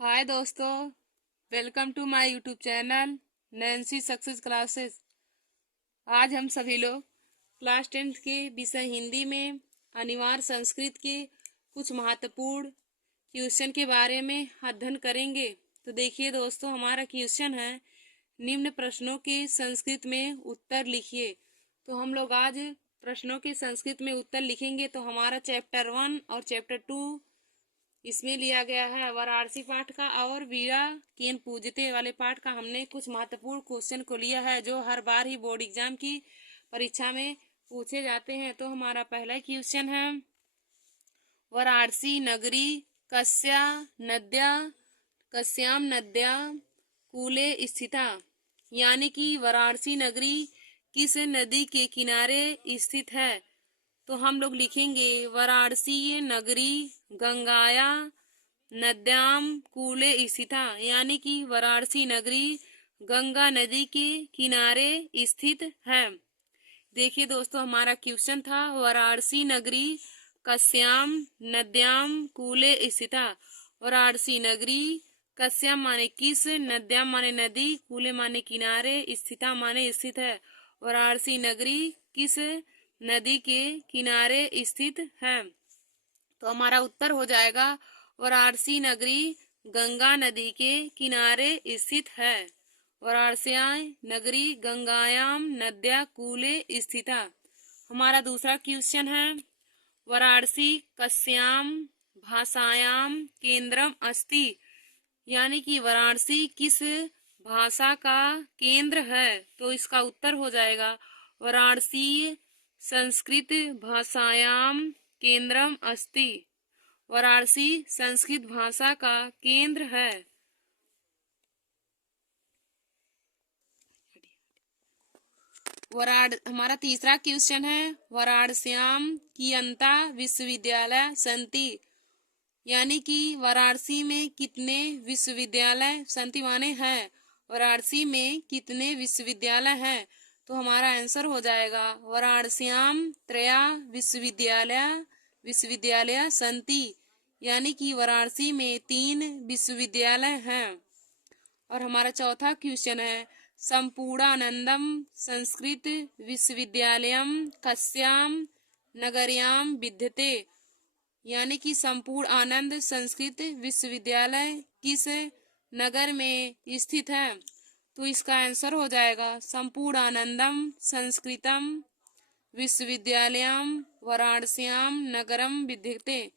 हाय दोस्तों, welcome to my YouTube channel Nancy success classes. आज हम सभी लोग क्लास 10th के विषय हिंदी में अनिवार्य संस्कृत के कुछ महत्वपूर्ण क्वेश्चन के बारे में अध्ययन करेंगे। तो देखिए दोस्तों, हमारा क्वेश्चन है निम्न प्रश्नों के संस्कृत में उत्तर लिखिए। तो हम लोग आज प्रश्नों के संस्कृत में उत्तर लिखेंगे। तो हमारा चैप्टर 1 और चैप्टर 2 इसमें लिया गया है वाराणसी पाठ का और वीरा केन पूजते वाले पाठ का। हमने कुछ महत्वपूर्ण क्वेश्चन को लिया है जो हर बार ही बोर्ड एग्जाम की परीक्षा में पूछे जाते हैं। तो हमारा पहला क्वेश्चन है वाराणसी नगरी कस्याम नद्या कूले स्थिता, यानी कि वाराणसी नगरी किस नदी के किनारे स्थित है। तो हम लोग लिखेंगे वाराणसी नगरी गंगाया नद्याम कूले स्थिता, यानी कि वाराणसी नगरी गंगा नदी के किनारे स्थित है। देखिए दोस्तों, हमारा क्वेश्चन था वाराणसी नगरी कस्याम नद्याम कूले स्थिता। वाराणसी नगरी कस्याम माने किस, नद्याम माने नदी, कूले माने किनारे, स्थिता माने स्थित है। वाराणसी नगरी किस नदी के किनारे स्थित है। तो हमारा उत्तर हो जाएगा वाराणसी नगरी गंगा नदी के किनारे स्थित है। वाराणसी नगरी गंगायाम नद्या कूले स्थिता। हमारा दूसरा क्वेश्चन है वाराणसी कस्याम भाषायाम केंद्रम अस्ति, यानी कि वाराणसी किस भाषा का केंद्र है। तो इसका उत्तर हो जाएगा वाराणसी संस्कृत भाषायाम केंद्रम अस्ति। वाराणसी संस्कृत भाषा का केंद्र है। हमारा तीसरा क्वेश्चन है वाराणस्याम कियंता विश्वविद्यालय संति, यानी कि वाराणसी में कितने विश्वविद्यालय संति माने हैं। वाराणसी में कितने विश्वविद्यालय हैं। तो हमारा आंसर हो जाएगा वाराणस्याम त्रया विश्वविद्यालय संति, यानी कि वाराणसी में 3 विश्वविद्यालय हैं। और हमारा चौथा क्वेश्चन है संपूर्णानंदम संस्कृत विश्वविद्यालयम कस्याम नगर्याम विद्यते, यानी कि संपूर्ण आनंद संस्कृत विश्वविद्यालय किस नगर में स्थित है। तो इसका आंसर हो जाएगा संपूर्ण आनंदम संस्कृतम विश्वविद्यालयम वाराणस्याम नगरम विद्यते,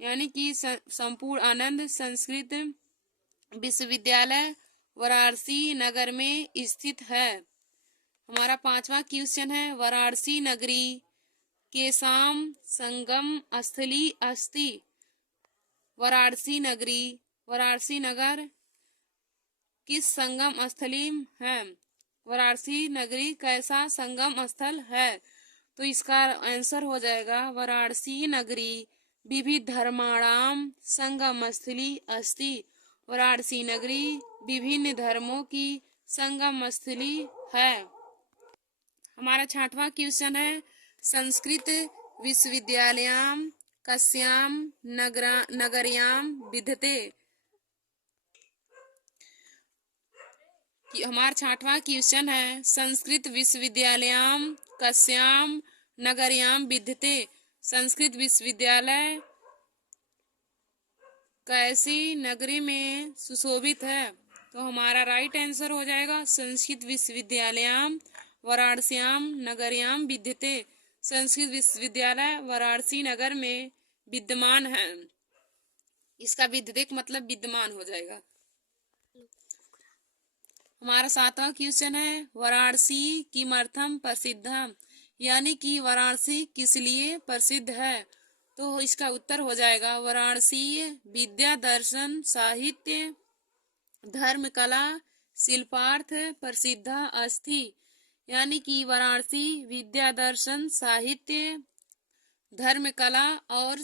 यानी कि संपूर्ण आनंद संस्कृत विश्वविद्यालय वाराणसी नगर में स्थित है। हमारा पांचवा क्वेश्चन है वाराणसी नगरी केसाम संगम स्थली अस्ति। वाराणसी नगर किस संगम स्थली है। वाराणसी नगरी कैसा संगम स्थल है। तो इसका आंसर हो जाएगा वाराणसी नगरी विविध धर्माणाम संगम स्थली अस्ति। वाराणसी नगरी विभिन्न धर्मों की संगम स्थली है। हमारा छठवां क्वेश्चन है संस्कृत विश्वविद्यालयाम कस्याम नगर्याम विद्यते। हमारा छठवां क्वेश्चन है संस्कृत विश्वविद्यालयाम कस्याम नगर्याम विद्यते। संस्कृत विश्वविद्यालय कैसी नगरी में सुशोभित है। तो हमारा राइट आंसर हो जाएगा संस्कृत विश्वविद्यालयाम वाराणस्याम नगर्याम विद्यते। संस्कृत विश्वविद्यालय वाराणसी नगर में विद्यमान है। इसका विद्यते मतलब विद्यमान हो जाएगा। हमारा सातवां क्वेश्चन है वाराणसी किमर्थम प्रसिद्धम, यानी कि वाराणसी किस लिए प्रसिद्ध है। तो इसका उत्तर हो जाएगा वाराणसी विद्या दर्शन साहित्य धर्म कला शिल्पार्थ प्रसिद्ध अस्ति, यानी कि वाराणसी विद्या दर्शन साहित्य धर्म कला और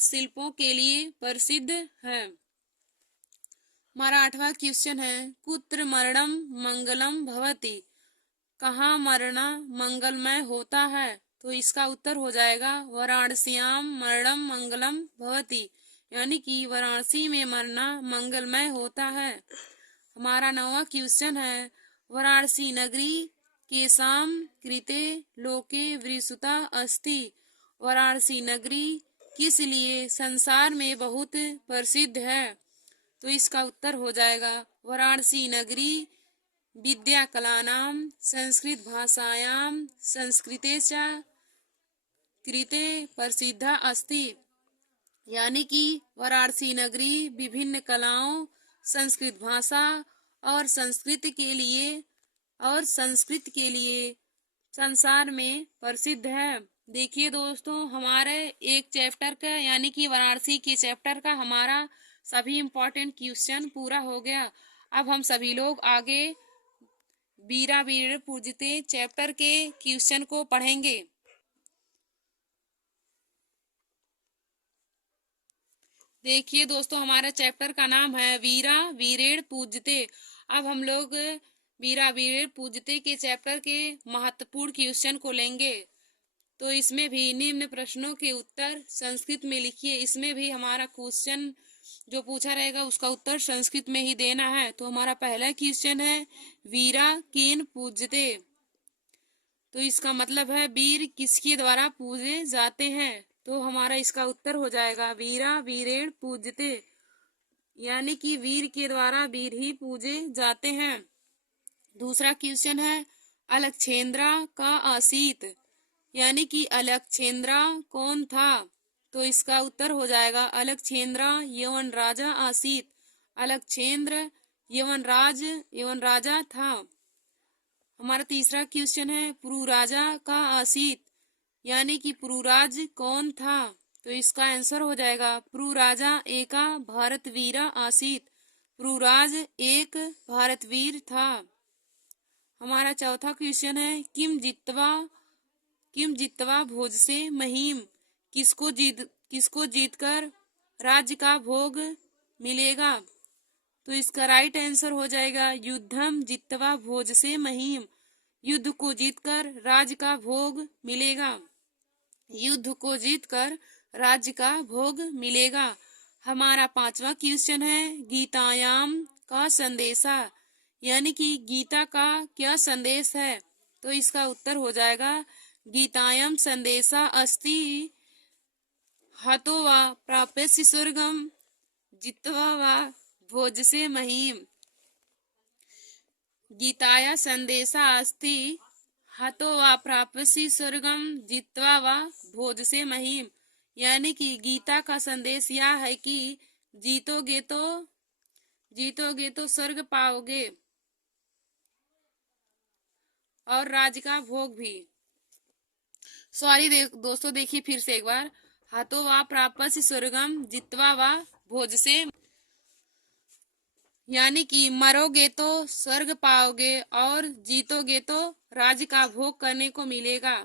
शिल्पों के लिए प्रसिद्ध है। हमारा आठवां क्वेश्चन है कुत्र मरणम मंगलम भवति, कहाँ मरना मंगलमय होता है। तो इसका उत्तर हो जाएगा वाराणस्याम मरणम मंगलम भवति, यानी कि वाराणसी में मरना मंगलमय होता है। हमारा 9वां क्वेश्चन है, वाराणसी नगरी केषां कृते लोके वृषुता अस्ति। वाराणसी नगरी किस लिए संसार में बहुत प्रसिद्ध है। तो इसका उत्तर हो जाएगा वाराणसी नगरी विद्या कलानां संस्कृत भाषायां संस्कृते च कृते प्रसिद्धा अस्ति। यानी कि वाराणसी नगरी विभिन्न कलाओं, संस्कृत भाषा और संस्कृत के लिए संसार में प्रसिद्ध है। देखिए दोस्तों, हमारे एक चैप्टर का यानी कि वाराणसी के चैप्टर का हमारा सभी इम्पोर्टेंट क्वेश्चन पूरा हो गया। अब हम सभी लोग आगे वीरा वीर पूजिते चैप्टर के क्वेश्चन को पढ़ेंगे। देखिए दोस्तों, हमारे चैप्टर का नाम है वीरा वीरेण पूजते। अब हम लोग वीरा वीरेण पूजते के चैप्टर के महत्वपूर्ण क्वेश्चन को लेंगे। तो इसमें भी निम्न प्रश्नों के उत्तर संस्कृत में लिखिए। इसमें भी हमारा क्वेश्चन जो पूछा रहेगा उसका उत्तर संस्कृत में ही देना है। तो हमारा पहला क्वेश्चन है, वीरा केन पूजते। तो इसका मतलब है वीर किसके द्वारा पूजे जाते हैं। तो हमारा इसका उत्तर हो जाएगा वीरा वीरेण पूजते, यानी कि वीर के द्वारा वीर ही पूजे जाते हैं। दूसरा क्वेश्चन है, अलक्षेंद्रा का आसीत, यानी कि अलक्षेंद्रा कौन था। तो इसका उत्तर हो जाएगा अलक्षेंद्रा यवन राजा आसीत। अलक्षेंद्र यवन राजा था। हमारा तीसरा क्वेश्चन है, पुरुराजा का आसीत, यानी कि पुरुराज कौन था। तो इसका आंसर हो जाएगा पुरुराजा एका भारतवीरा आसीत। पुरुराज एक भारतवीर था। हमारा चौथा क्वेश्चन है, किम जित्वा भोज से महिम, किसको जीतकर राज्य का भोग मिलेगा। तो इसका राइट आंसर हो जाएगा युद्धम जित्वा भोज से महिम। युद्ध को जीतकर राज्य का भोग मिलेगा। युद्ध को जीतकर राज्य का भोग मिलेगा। हमारा पांचवा क्वेश्चन है, गीतायाम का संदेशा, यानी कि गीता का क्या संदेश है। तो इसका उत्तर हो जाएगा गीतायाम संदेशा अस्ति हतो वा प्राप्यसि स्वर्गम जित्वा वा भोज से महिम। गीताया संदेशा अस्ति हतो वा प्राप्यसि स्वर्गम जित्वा वा भोज से महिम, यानी कि गीता का संदेश यह है कि जीतोगे तो स्वर्ग पाओगे और राज्य का भोग भी। सॉरी दोस्तों, देखिए फिर से एक बार, हतो वा प्राप्यसि स्वर्गम जित्वा वा भोज से, यानी कि मरोगे तो स्वर्ग पाओगे और जीतोगे तो राज्य का भोग करने को मिलेगा।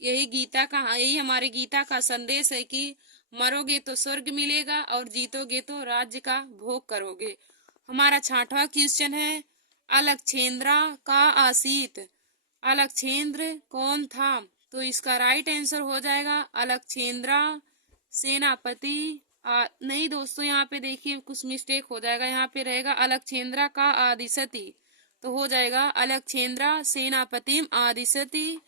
यही हमारे गीता का संदेश है कि मरोगे तो स्वर्ग मिलेगा और जीतोगे तो राज्य का भोग करोगे। हमारा छठवां क्वेश्चन है, अलक्षेंद्रा का आसीत, अलक्षेंद्र कौन था। तो इसका राइट आंसर हो जाएगा अलक्षेंद्रा सेनापति नहीं दोस्तों, यहाँ पे देखिए कुछ मिस्टेक हो जाएगा। यहाँ पे रहेगा अलक्षेंद्रा का आदिशति, तो हो जाएगा अलक्षेंद्रा सेनापतिम आदिशति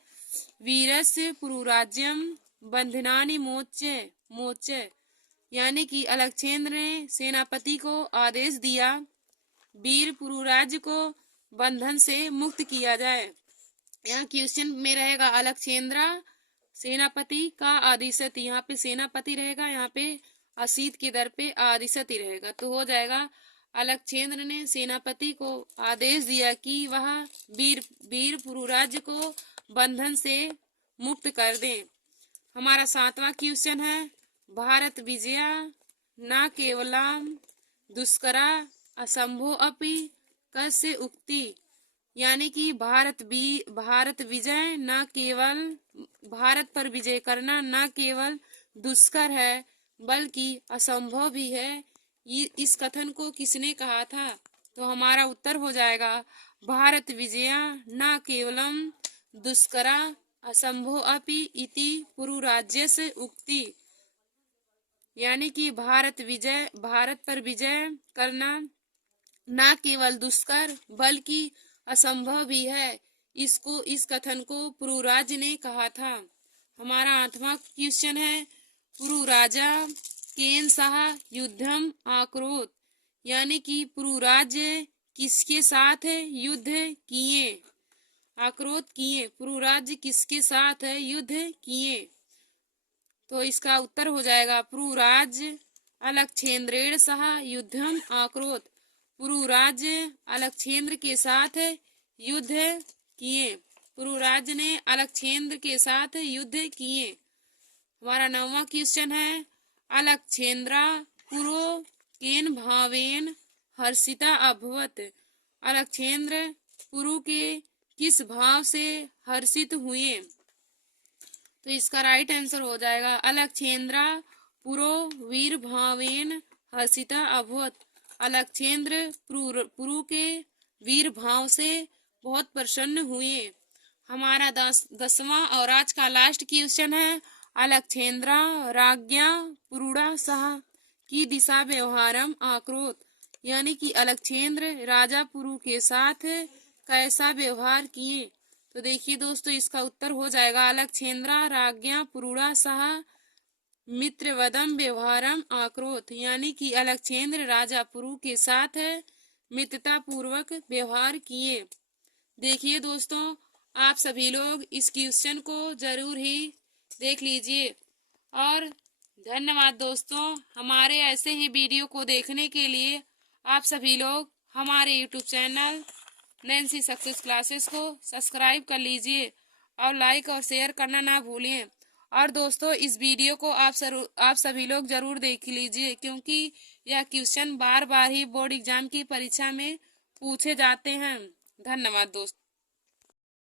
वीरस्य पुरुराज्यम बंधनानि मोच्य, यानी कि अलक्षेंद्र ने सेनापति को आदेश दिया वीर पुरुराज्य को बंधन से मुक्त किया जाए। यहाँ क्वेश्चन में रहेगा अलक्षेंद्रा सेनापति का आदिशति, यहाँ पे सेनापति रहेगा, यहाँ पे असीत के दर पे आदिशति रहेगा। तो हो जाएगा अलक्षेंद्र ने सेनापति को आदेश दिया कि वह वीर पुरुराज्य को बंधन से मुक्त कर दे। हमारा सातवां क्वेश्चन है, भारत विजया न केवलम दुष्करा असंभो अपि कस्य उक्ति, यानी कि भारत विजय न केवल भारत पर विजय करना न केवल दुष्कर है बल्कि असंभव भी है। इस कथन को किसने कहा था। तो हमारा उत्तर हो जाएगा भारत विजया न केवलम दुष्करा असंभव अपि इति पुरुराज्यस्य उक्ति, यानी कि भारत पर विजय करना न केवल दुष्कर बल्कि असंभव भी है। इस कथन को पुरुराज ने कहा था। हमारा 8वां क्वेश्चन है, पुरुराजा केन सह युद्धम आक्रोत, यानी कि पुरुराज किसके साथ युद्ध किए, आक्रोत किए, पुरुराज किसके साथ युद्ध किए। तो इसका उत्तर हो जाएगा पुरुराज अलक्षेंद्रेण सह युद्धम आक्रोत, पुरुराज अलक्षेंद्र के साथ युद्ध किए, पुरुराज ने अलक्षेंद्र के साथ युद्ध किए। हमारा 9वां क्वेश्चन है, अलक्षेंद्रा पुरो केन भावेन हर्षिता अभवत, अलक्षेंद्र पुरु के किस भाव से हर्षित हुए। तो इसका राइट आंसर हो जाएगा अलक्षेंद्रा पुरो वीर भावेन हर्षिता अभवत, अलक्षेंद्र पुरु के वीर भाव से बहुत प्रसन्न हुए। हमारा 10वां और आज का लास्ट क्वेश्चन है, अलक्षेंद्रा राज्ञा पुरुड़ा सह की दिशा व्यवहारम आक्रोत, यानी कि अलक्षेंद्र राजा पुरु के साथ कैसा व्यवहार किए। तो देखिए दोस्तों, इसका उत्तर हो जाएगा अलक्षेंद्रा राज्ञा पुरुड़ा सह मित्रवदम व्यवहारम आक्रोत, यानी कि अलक्षेंद्र राजा पुरु के साथ मित्रता पूर्वक व्यवहार किए। देखिए दोस्तों, आप सभी लोग इस क्वेश्चन को जरूर ही देख लीजिए। और धन्यवाद दोस्तों, हमारे ऐसे ही वीडियो को देखने के लिए आप सभी लोग हमारे YouTube channel Nancy success classes को सब्सक्राइब कर लीजिए और लाइक और शेयर करना ना भूलें। और दोस्तों, इस वीडियो को आप सभी लोग जरूर देख लीजिए, क्योंकि यह क्वेश्चन बार बार ही बोर्ड एग्जाम की परीक्षा में पूछे जाते हैं। धन्यवाद दोस्तों।